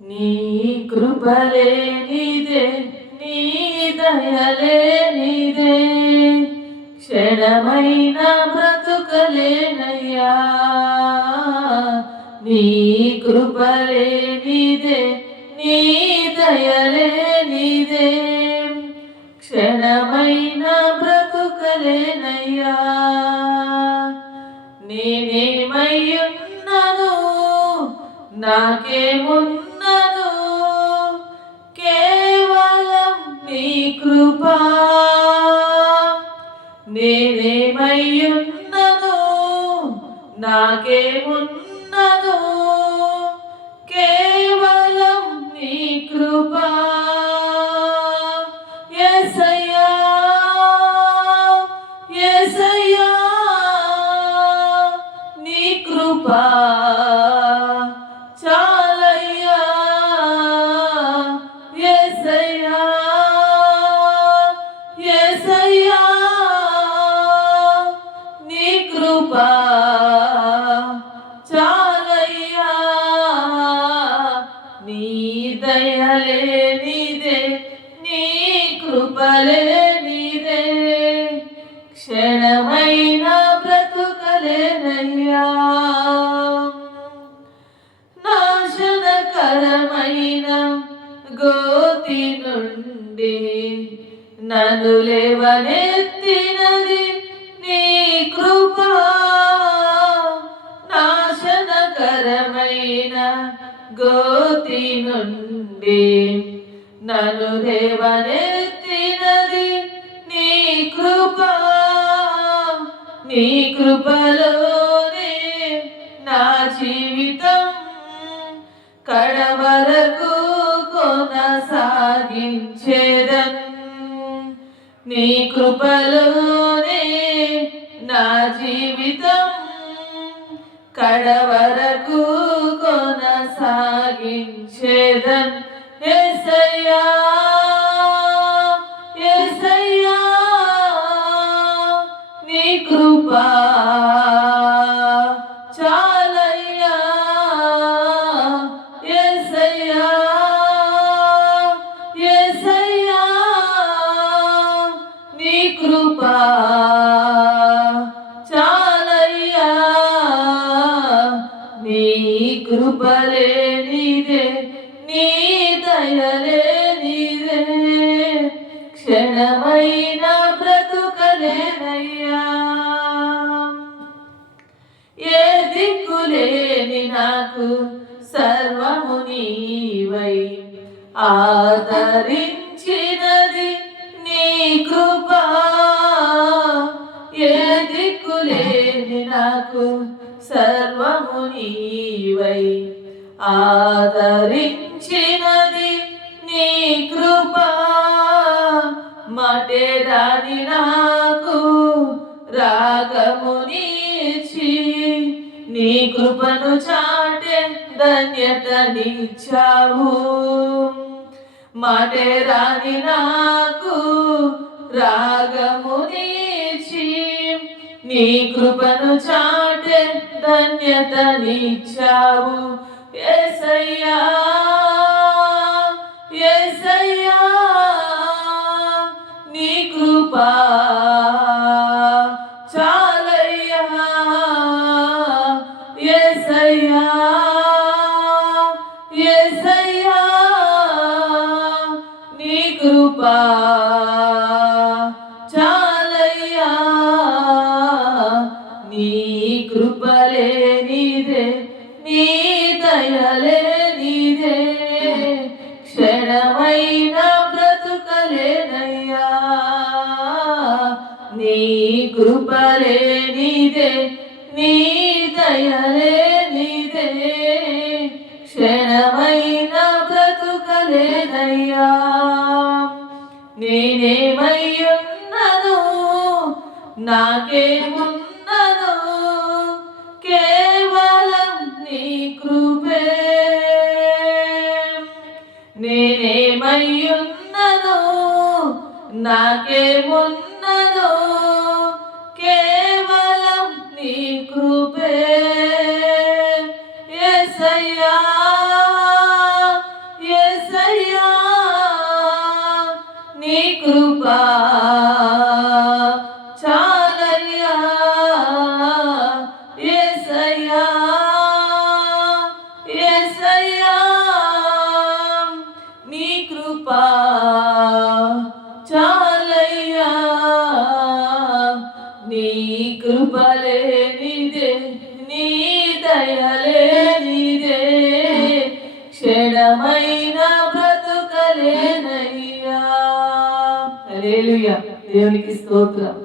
నీ కృపలే నీదే, నీ దయలే నీదే, క్షణమైన బ్రతుకలేనయ్యా. నీ కృపలే నీదే, నీ దయలే నీదే, క్షణమైన బ్రతుకలేనయ్యా. నేనేమయ్యున్నను నాకేమున్నను, కేవలం నీ కృపా. నేనేమయ్యున్నను నాకేమున్నను, కేవలం నీ కృపా. యేసయ్యా యేసయ్యా నీ కృపా చాలయ్యా. యేసయ్యా యేసయ్యా నీ కృపా చాలయ్యా. నీ దయలే నీదే, నీ కృపలే నీదే, క్షణమైన బ్రతుకలేనయ్యా. నాశనకరమైన గోతి నుండి నన్ను లేవనెత్తినది నీ కృపా. నాశనకరమైన గోతి నుండి నన్ను లేవనెత్తినది నీ కృపా. నీ కృపలోనే నా జీవితం కడవరకు కొనసాగించేదన్. నీ కృపలోనే నా జీవితం కడవరకు కొనసాగించేదన్. యేసయ్యా యేసయ్యా నీ కృపా చాలయ్యా. యేసయ్యా యేసయ్యా నీ కృపా చాలయ్యా. నీ కృపలే నీదే, నీ దయలే నీదే, క్షణమైన బ్రతుకలేనయ్యా. ఏ దిక్కులేని నాకు సర్వము నీవై ఆదరించినది నీ కృపా. ఏ దిక్కులేని నాకు సర్వము నీవై ఆదరించినది నీ కృపా. మాటే రాని నాకు రాగమునిచ్చి నీ కృపను చాటే ధన్యతనిచ్చావు. మాటే రాని నాకు రాగమునిచ్చి నీ కృపను చాటే ధన్యతనిచ్చావు. యేసయ్యా యేసయ్యా నీ కృపా చాలయ్యా. యేసయ్యా యేసయ్యా నీ కృపా చాలయ్యా. నీ కృపలే నీదే, నీ దయలే నీదే, క్షణమైన బ్రతుకలేనయ్యా. నీ కృపలే నీదే, నీ దయలే నీదే, క్షణమైన బ్రతుకలేనయ్యా. నేనేమయ్యున్నను నాకేమున్నను, కేవలం నీ కృపే. నేనేమయ్యున్నను నాకేమున్నను, కేవలం నీ కృపే. యేసయ్యా చాలయ్యా యేసయ్యా యేసయ్యా నీ కృపా చాలయ్యా నీ కృపలేనిదే నీ దయలేనిదే క్షణమైన బ్రతుకలేనయ్యా. హల్లెలూయా. దేవునికి స్తోత్రం.